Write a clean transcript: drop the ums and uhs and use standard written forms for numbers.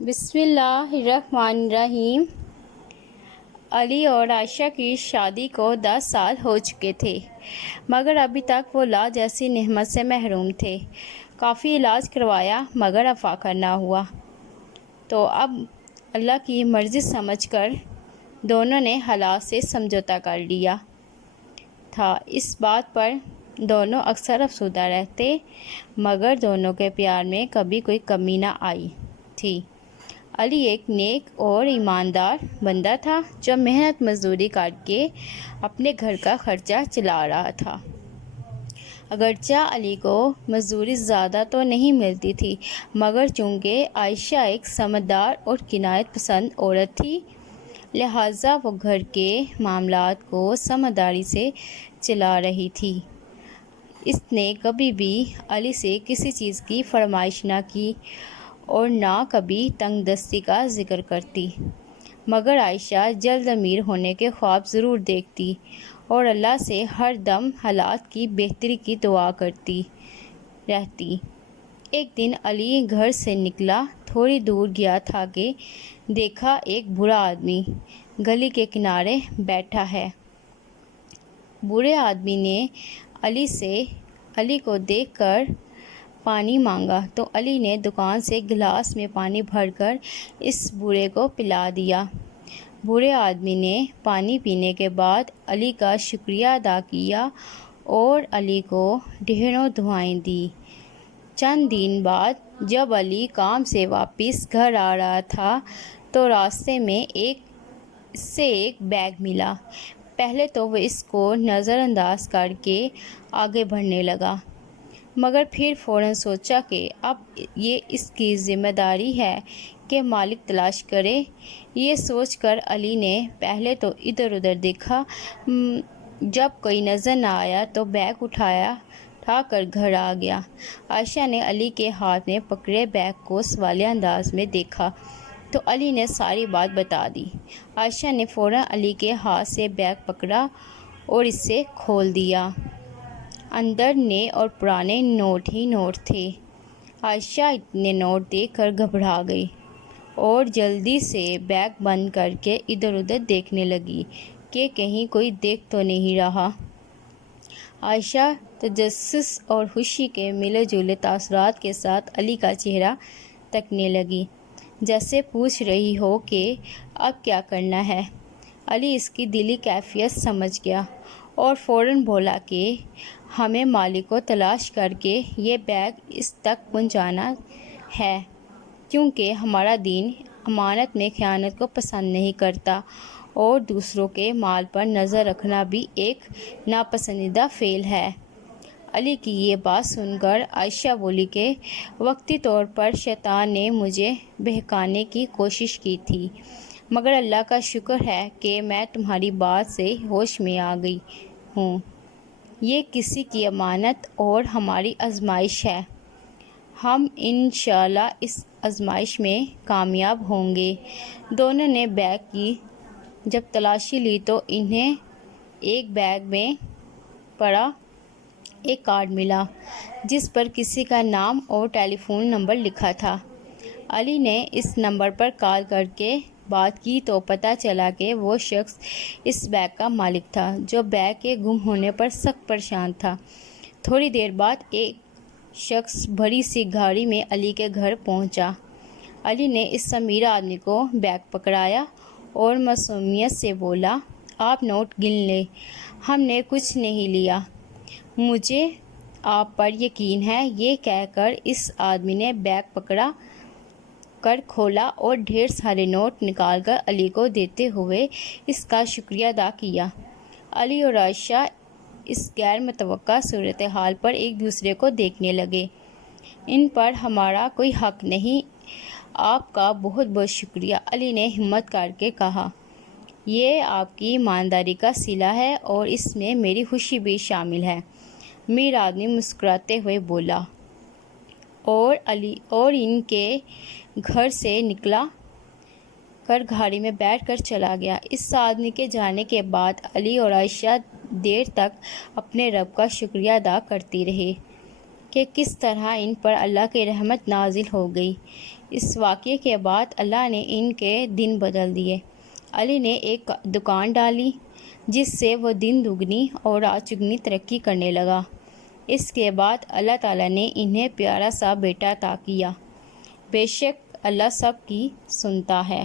بسم اللہ الرحمن الرحیم۔ علی اور عائشہ کی شادی کو 10 سال ہو چکے تھے، مگر ابھی تک وہ لا جیسی نعمت سے محروم تھے۔ کافی علاج کروایا مگر افاقہ نہ ہوا، تو اب اللہ کی مرضی سمجھ کر دونوں نے حالات سے سمجھوتا کر لیا تھا۔ اس بات پر دونوں اکثر افسردہ رہتے، مگر دونوں کے پیار میں کبھی کوئی کمی نہ آئی تھی۔ علی ایک نیک اور ایماندار بندہ تھا جو محنت مزدوری کر کے اپنے گھر کا خرچہ چلا رہا تھا۔ اگرچہ علی کو مزدوری زیادہ تو نہیں ملتی تھی، مگر چونکہ عائشہ ایک سمجھدار اور عنایت پسند عورت تھی، لہٰذا وہ گھر کے معاملات کو سمجھداری سے چلا رہی تھی۔ اس نے کبھی بھی علی سے کسی چیز کی فرمائش نہ کی اور نہ کبھی تنگ دستی کا ذکر کرتی، مگر عائشہ جلد امیر ہونے کے خواب ضرور دیکھتی اور اللہ سے ہر دم حالات کی بہتری کی دعا کرتی رہتی۔ ایک دن علی گھر سے نکلا، تھوڑی دور گیا تھا کہ دیکھا ایک بوڑھا آدمی گلی کے کنارے بیٹھا ہے۔ بوڑھے آدمی نے علی کو دیکھ کر پانی مانگا تو علی نے دکان سے گلاس میں پانی بھر کر اس بوڑھے کو پلا دیا۔ بوڑھے آدمی نے پانی پینے کے بعد علی کا شکریہ ادا کیا اور علی کو ڈھیروں دعائیں دیں۔ چند دن بعد جب علی کام سے واپس گھر آ رہا تھا تو راستے میں اس سے ایک بیگ ملا۔ پہلے تو وہ اس کو نظر انداز کر کے آگے بڑھنے لگا، مگر پھر فوراً سوچا کہ اب یہ اس کی ذمہ داری ہے کہ مالک تلاش کرے۔ یہ سوچ کر علی نے پہلے تو ادھر ادھر دیکھا، جب کوئی نظر نہ آیا تو بیگ اٹھا کر گھر آ گیا۔ عائشہ نے علی کے ہاتھ میں پکڑے بیگ کو سوالیہ انداز میں دیکھا تو علی نے ساری بات بتا دی۔ عائشہ نے فوراً علی کے ہاتھ سے بیگ پکڑا اور اسے کھول دیا۔ اندر نئے اور پرانے نوٹ ہی نوٹ تھے۔ عائشہ اتنے نوٹ دیکھ کر گھبرا گئی اور جلدی سے بیگ بند کر کے ادھر ادھر دیکھنے لگی کہ کہیں کوئی دیکھ تو نہیں رہا۔ عائشہ تجسس اور خوشی کے ملے جلے تاثرات کے ساتھ علی کا چہرہ تکنے لگی، جیسے پوچھ رہی ہو کہ اب کیا کرنا ہے۔ علی اس کی دلی کیفیت سمجھ گیا اور فوراً بولا کہ ہمیں مالک کو تلاش کر کے یہ بیگ اس تک پہنچانا ہے، کیونکہ ہمارا دین امانت میں خیانت کو پسند نہیں کرتا اور دوسروں کے مال پر نظر رکھنا بھی ایک ناپسندیدہ فعل ہے۔ علی کی یہ بات سن کر عائشہ بولی کہ وقتی طور پر شیطان نے مجھے بہکانے کی کوشش کی تھی، مگر اللہ کا شکر ہے کہ میں تمہاری بات سے ہوش میں آ گئی ہوں۔ یہ کسی کی امانت اور ہماری آزمائش ہے، ہم انشاءاللہ اس آزمائش میں کامیاب ہوں گے۔ دونوں نے بیگ کی جب تلاشی لی تو انہیں ایک بیگ میں پڑا ایک کارڈ ملا جس پر کسی کا نام اور ٹیلی فون نمبر لکھا تھا۔ علی نے اس نمبر پر کال کر کے بات کی تو پتہ چلا کہ وہ شخص اس بیگ کا مالک تھا جو بیگ کے گم ہونے پر سخت پریشان تھا۔ تھوڑی دیر بعد ایک شخص بڑی سی گاڑی میں علی کے گھر پہنچا۔ علی نے اس امیر آدمی کو بیگ پکڑایا اور معصومیت سے بولا، آپ نوٹ گن لیں، ہم نے کچھ نہیں لیا، مجھے آپ پر یقین ہے۔ یہ کہہ کر اس آدمی نے بیگ پکڑ کر کھولا اور ڈھیر سارے نوٹ نکال کر علی کو دیتے ہوئے اس کا شکریہ ادا کیا۔ علی اور عائشہ اس غیر متوقع صورتحال پر ایک دوسرے کو دیکھنے لگے۔ ان پر ہمارا کوئی حق نہیں، آپ کا بہت بہت شکریہ، علی نے ہمت کر کے کہا۔ یہ آپ کی ایمانداری کا صلہ ہے اور اس میں میری خوشی بھی شامل ہے، امیر آدمی مسکراتے ہوئے بولا اور ان کے گھر سے نکلا کر گاڑی میں بیٹھ کر چلا گیا۔ اس آدمی کے جانے کے بعد علی اور عائشہ دیر تک اپنے رب کا شکریہ ادا کرتی رہی کہ کس طرح ان پر اللہ کی رحمت نازل ہو گئی۔ اس واقعے کے بعد اللہ نے ان کے دن بدل دیے۔ علی نے ایک دکان ڈالی جس سے وہ دن دگنی اور رات چگنی ترقی کرنے لگا۔ اس کے بعد اللہ تعالیٰ نے انہیں پیارا سا بیٹا عطا کیا۔ بے شک اللہ سب کی سنتا ہے۔